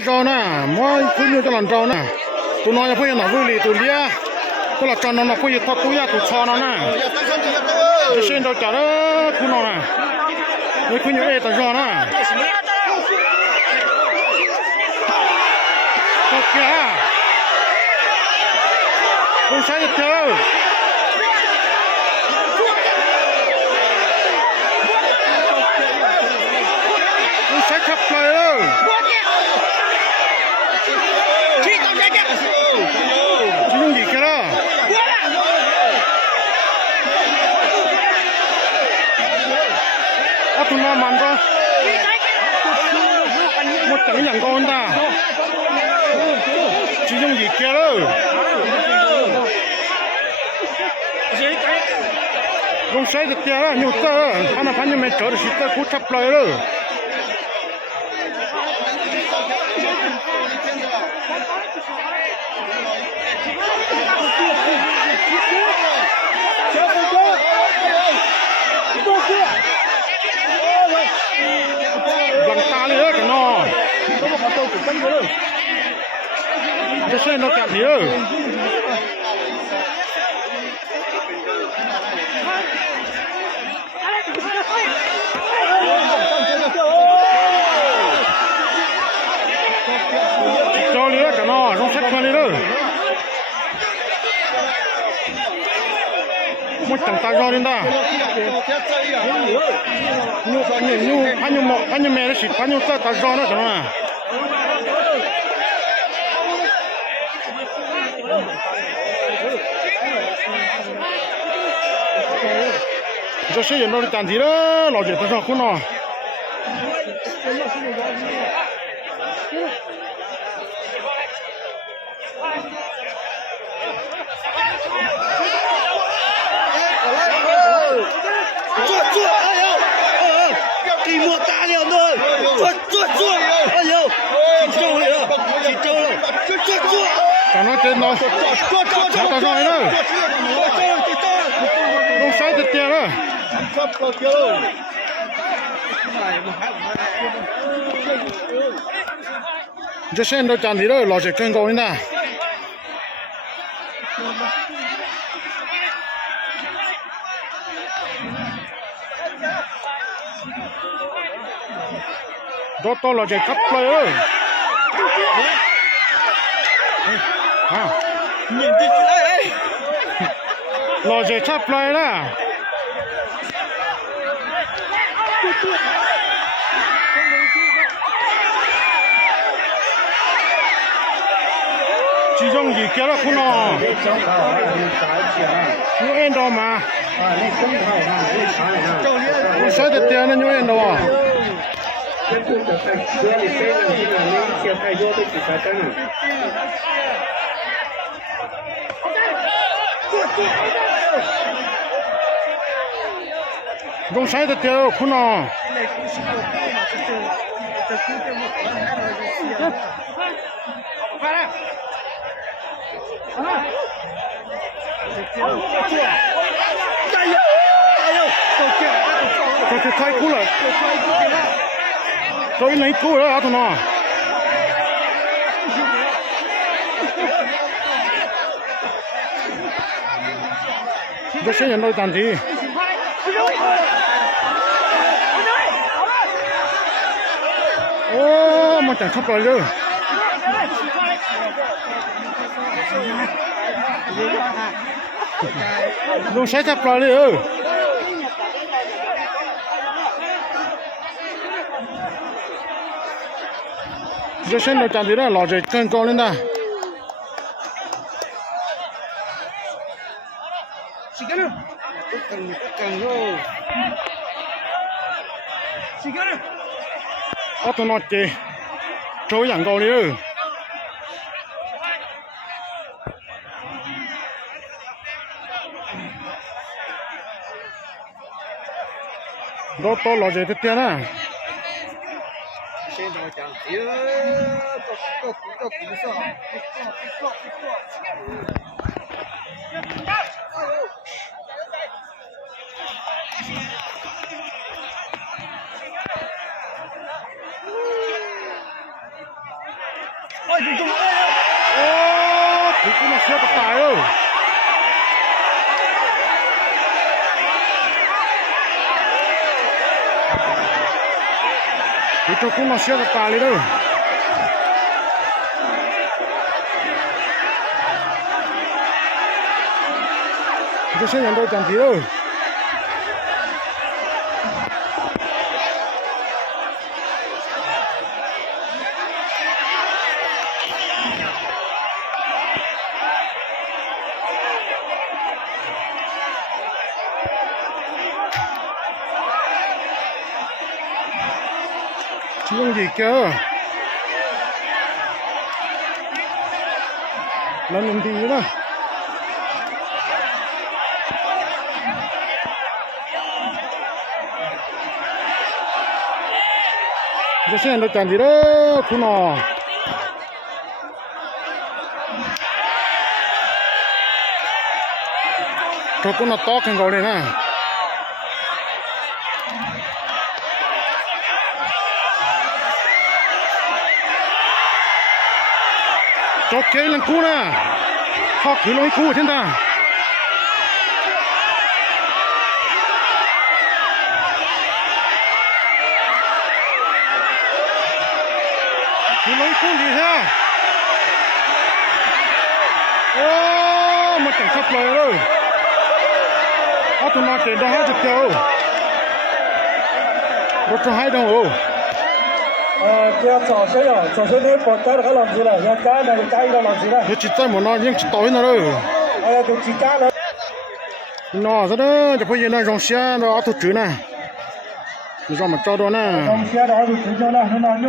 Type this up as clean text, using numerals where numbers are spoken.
rau na moi khu như cái lần rau na tụi nó phải nó vui lì tụi lia cái là cho nó phải thoát túi tụi cho nó na cái xin đâu trả đó khu nó na mới khu như vậy tụi rau na ok không sai được đâu không sai khắp lại đâu 지금 이겨라. 아, 돈만 만져. 뭐 땅이 안 가온다. 지금 이겨라. 좀 사이드 뛰어라. 뉴스 하나 반년에 저를 쉽게 고탑라요.这是那干皮儿，找你了干呐？让谁看你了？我等大招的呐。你买的是他在大招那干嘛？这些人都是干题了，老姐不上混了。坐，哎呦，给莫打了呢，坐，哎呦，紧张了，坐，赶快跟到，跑到上来了，用筛子点了。这现在都干题了，老姐更高人的。到老姐kap来了。啊，老姐kap来了。集中一个了，可能。有按到吗？我晒的点了，有按到啊。用晒的点可能。这太酷了，这一能够了，阿童啊！这些人都干题。哦，我讲kap来了。用谁kap来了？这现在干题了，老子更高了呢。我同我姐做人高了。到老姐的店了。现在讲，个鼓上，哎，你中哎呀！ โอ้ถูกกูมาเสียตายถูกกูมาเสียตายเลยเด้อจะเสียยังได้จังทีเด้อ用几个，那弄地呢？这现在都干地了，苦恼。他苦恼刀很高的呢。cho kê lần cú nè họ cứ lối cú trên ta cứ lối cú gì ha ô mà chẳng sắp lời rồi ó tụi nó trên đó hết được đâu có cho hai đâu kia trò xe à, trò xe đấy bỏ cá nó làm gì này, nhà cá này cá nó làm gì này? nó chỉ tay một nó nhưng chỉ tối nó rồi. Tôi chỉ cá nó. Nó rất đó, cho bây giờ nó rong xe nó ở thủ chữ này, nó rong mà cho đó nè. Rong xe đó thủ chữ cho nó, nó